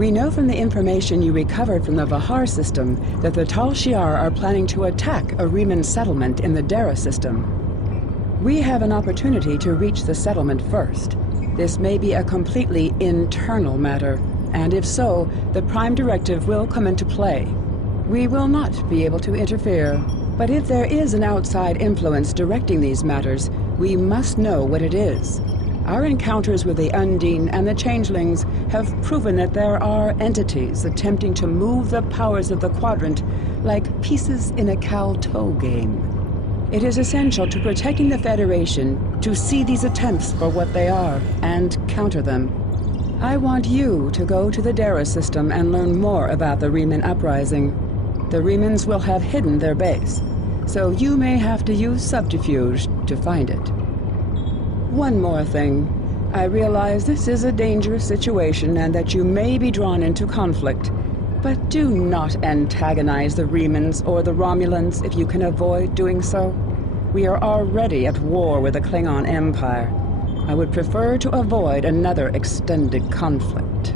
We know from the information you recovered from the Vahar system that the Tal Shiar are planning to attack a Riemann settlement in the Dara system. We have an opportunity to reach the settlement first. This may be a completely internal matter, and if so, the Prime Directive will come into play. We will not be able to interfere, but if there is an outside influence directing these matters, we must know what it is. Our encounters with the Undine and the Changelings have proven that there are entities attempting to move the powers of the Quadrant like pieces in a cow-toe game. It is essential to protecting the Federation to see these attempts for what they are and counter them. I want you to go to the Dara system and learn more about the Riemann uprising. The Riemanns will have hidden their base, so you may have to use subterfuge to find it. One more thing. I realize this is a dangerous situation and that you may be drawn into conflict, but do not antagonize the Riemanns or the Romulans if you can avoid doing so. We are already at war with the Klingon Empire. I would prefer to avoid another extended conflict.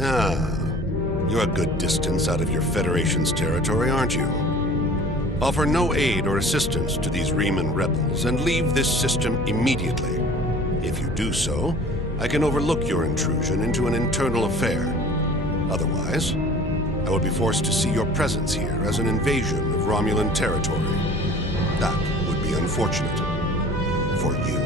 Ah, you're a good distance out of your Federation's territory, aren't you? Offer no aid or assistance to these Riemann rebels and leave this system immediately. If you do so, I can overlook your intrusion into an internal affair. Otherwise, I would be forced to see your presence here as an invasion of Romulan territory. That would be unfortunate. For you.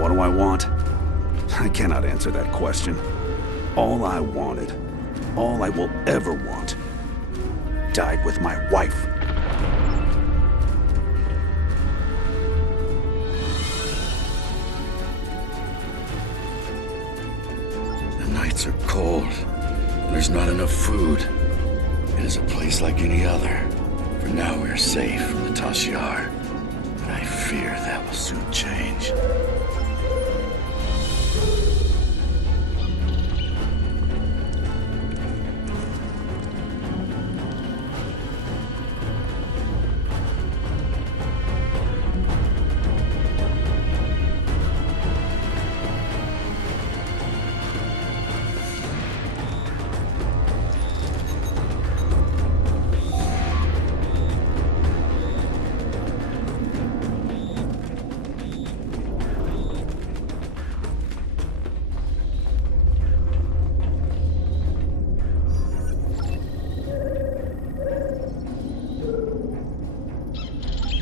What do I want? I cannot answer that question. All I wanted, all I will ever want, died with my wife. The nights are cold, and there's not enough food. It is a place like any other. For now we are safe from the Tal Shiar, but I fear that will soon change.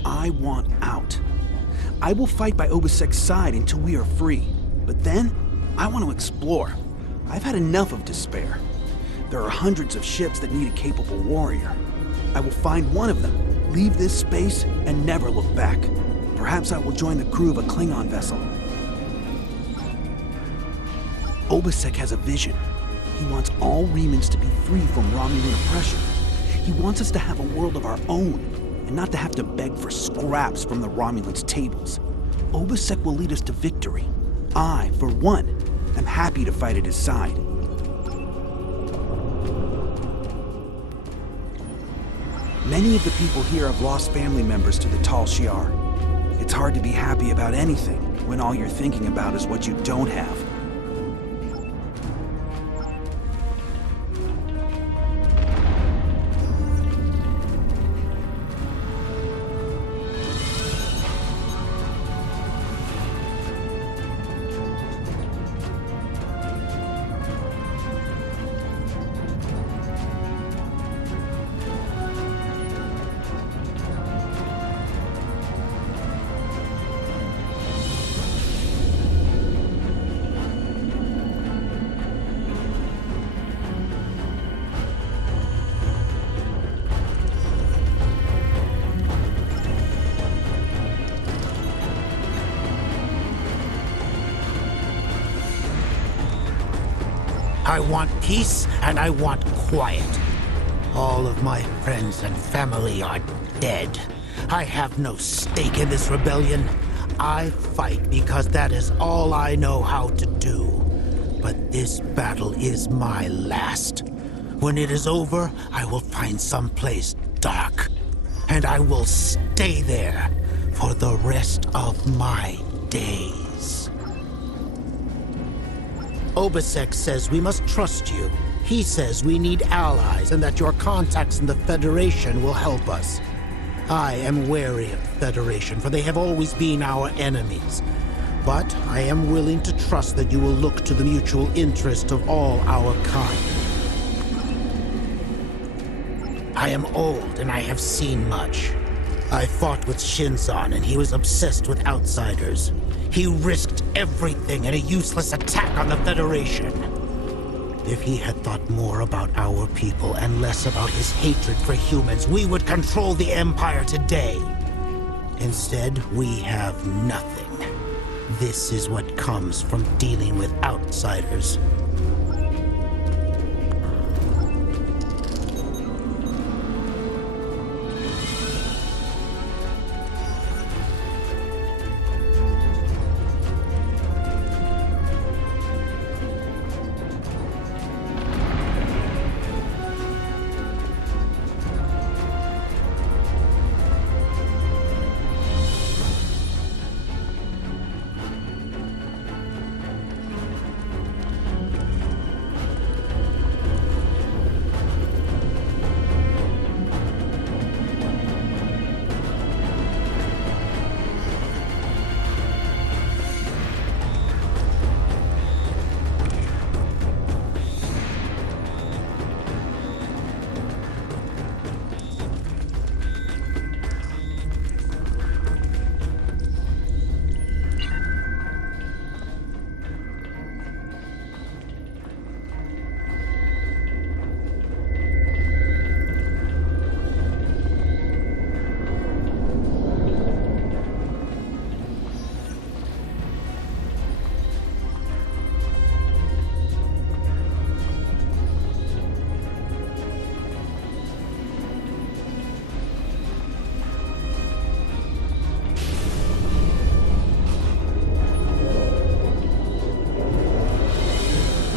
I want out. I will fight by Obasek's side until we are free. But then, I want to explore. I've had enough of despair. There are hundreds of ships that need a capable warrior. I will find one of them, leave this space, and never look back. Perhaps I will join the crew of a Klingon vessel. Obasek has a vision. He wants all Remans to be free from Romulan oppression. He wants us to have a world of our own, and not to have to beg for scraps from the Romulans' tables. Obasek will lead us to victory. I, for one, am happy to fight at his side. Many of the people here have lost family members to the Tal Shiar. It's hard to be happy about anything when all you're thinking about is what you don't have. I want peace and I want quiet. All of my friends and family are dead. I have no stake in this rebellion. I fight because that is all I know how to do. But this battle is my last. When it is over, I will find some place dark. And I will stay there for the rest of my days. Obasek says we must trust you. He says we need allies and that your contacts in the Federation will help us. I am wary of the Federation, for they have always been our enemies. But I am willing to trust that you will look to the mutual interest of all our kind. I am old and I have seen much. I fought with Shinzon and he was obsessed with outsiders. He risked everything in a useless attack on the Federation. If he had thought more about our people and less about his hatred for humans, we would control the Empire today. Instead, we have nothing. This is what comes from dealing with outsiders.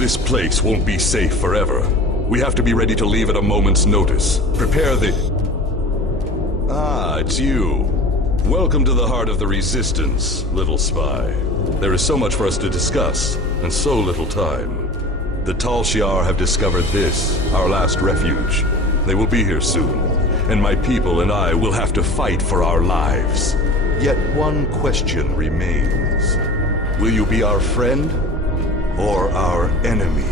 This place won't be safe forever. We have to be ready to leave at a moment's notice. Prepare the... Ah, it's you. Welcome to the heart of the Resistance, little spy. There is so much for us to discuss, and so little time. The Tal Shiar have discovered this, our last refuge. They will be here soon, and my people and I will have to fight for our lives. Yet one question remains. Will you be our friend, or our enemy?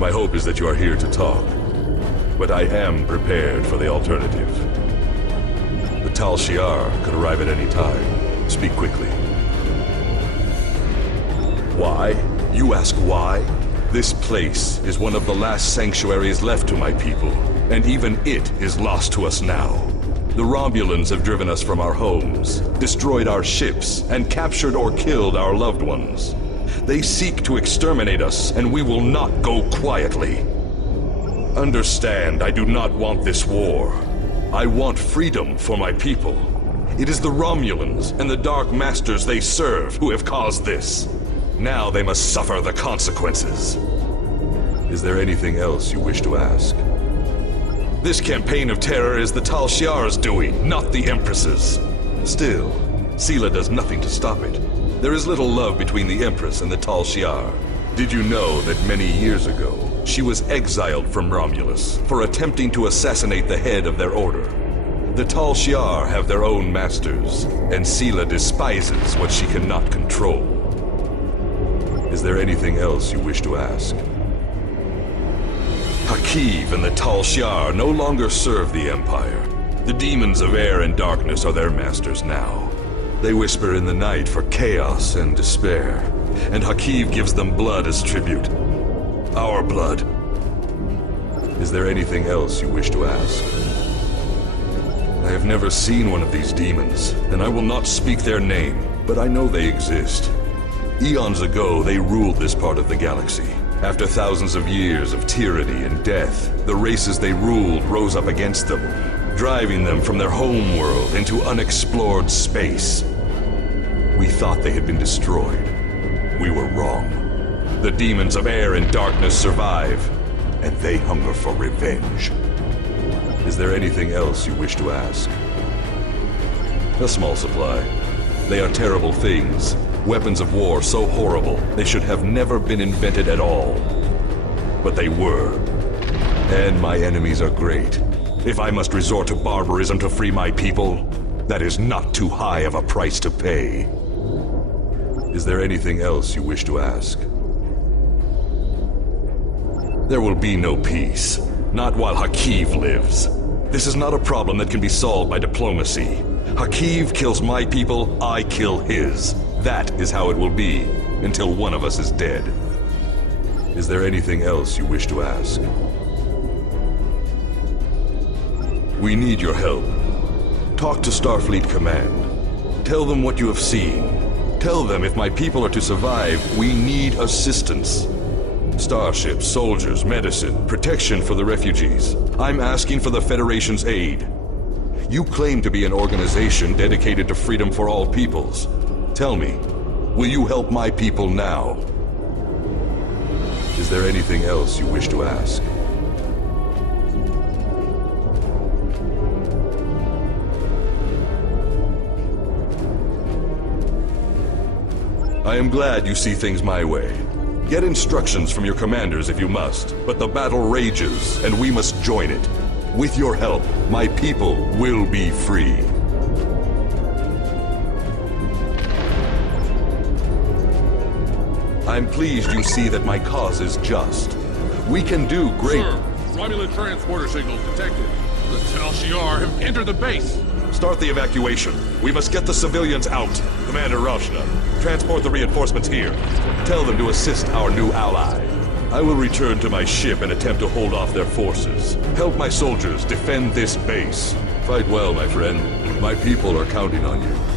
My hope is that you are here to talk, but I am prepared for the alternative. The Tal Shiar could arrive at any time. Speak quickly. Why? You ask why? This place is one of the last sanctuaries left to my people, and even it is lost to us now. The Romulans have driven us from our homes, destroyed our ships, and captured or killed our loved ones. They seek to exterminate us, and we will not go quietly. Understand, I do not want this war. I want freedom for my people. It is the Romulans and the Dark Masters they serve who have caused this. Now they must suffer the consequences. Is there anything else you wish to ask? This campaign of terror is the Tal Shiar's doing, not the Empress's. Still, Sela does nothing to stop it. There is little love between the Empress and the Tal Shiar. Did you know that many years ago, she was exiled from Romulus for attempting to assassinate the head of their order? The Tal Shiar have their own masters, and Sela despises what she cannot control. Is there anything else you wish to ask? Hakiv and the Tal Shiar no longer serve the Empire. The demons of air and darkness are their masters now. They whisper in the night for chaos and despair, and Hakiv gives them blood as tribute. Our blood. Is there anything else you wish to ask? I have never seen one of these demons, and I will not speak their name, but I know they exist. Eons ago, they ruled this part of the galaxy. After thousands of years of tyranny and death, the races they ruled rose up against them, driving them from their home world into unexplored space. We thought they had been destroyed. We were wrong. The demons of air and darkness survive, and they hunger for revenge. Is there anything else you wish to ask? A small supply. They are terrible things. Weapons of war so horrible, they should have never been invented at all. But they were. And my enemies are great. If I must resort to barbarism to free my people, that is not too high of a price to pay. Is there anything else you wish to ask? There will be no peace. Not while Hakiv lives. This is not a problem that can be solved by diplomacy. Hakiv kills my people, I kill his. That is how it will be, until one of us is dead. Is there anything else you wish to ask? We need your help. Talk to Starfleet Command. Tell them what you have seen. Tell them if my people are to survive, we need assistance. Starships, soldiers, medicine, protection for the refugees. I'm asking for the Federation's aid. You claim to be an organization dedicated to freedom for all peoples. Tell me, will you help my people now? Is there anything else you wish to ask? I am glad you see things my way. Get instructions from your commanders if you must, but the battle rages, and we must join it. With your help, my people will be free. I'm pleased you see that my cause is just. We can do great... Sir, Romulan transporter signals detected. The Tal Shiar have entered the base. Start the evacuation. We must get the civilians out. Commander Rashna, transport the reinforcements here. Tell them to assist our new ally. I will return to my ship and attempt to hold off their forces. Help my soldiers defend this base. Fight well, my friend. My people are counting on you.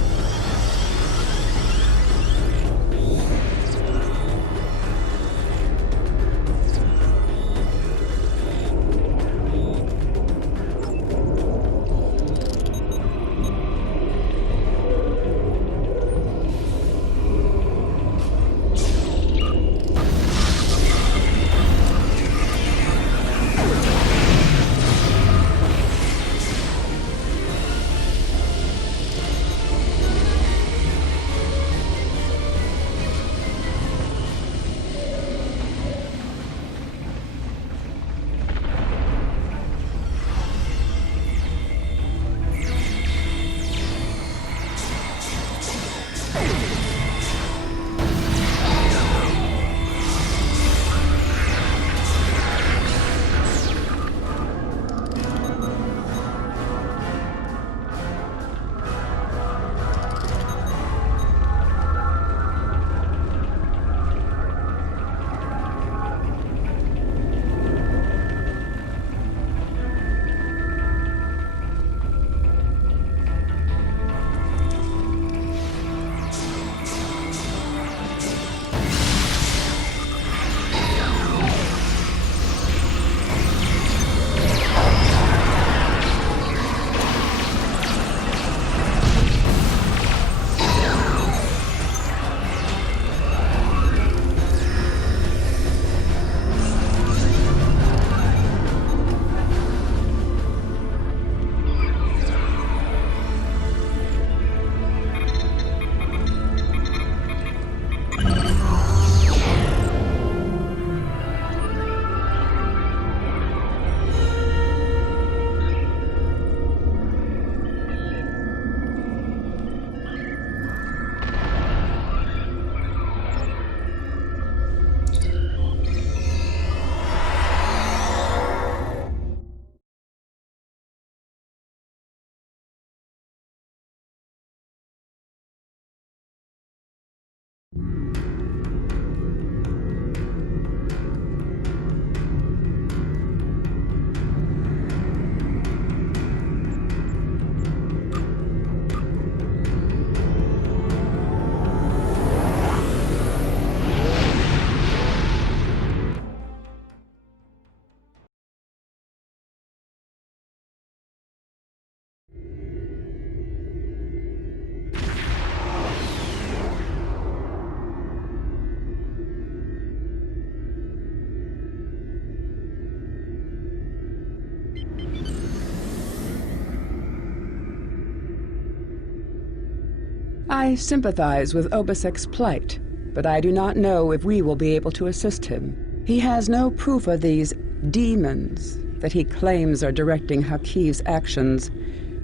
I sympathize with Obasek's plight, but I do not know if we will be able to assist him. He has no proof of these demons that he claims are directing Hakiv's actions.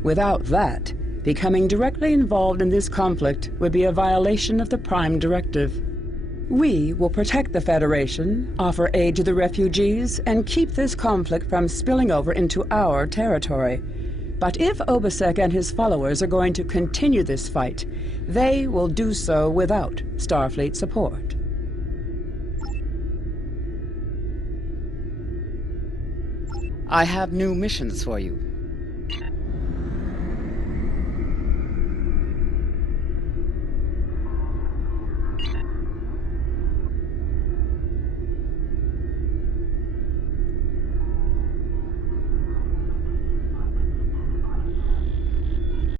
Without that, becoming directly involved in this conflict would be a violation of the Prime Directive. We will protect the Federation, offer aid to the refugees, and keep this conflict from spilling over into our territory. But if Obasek and his followers are going to continue this fight, they will do so without Starfleet support. I have new missions for you.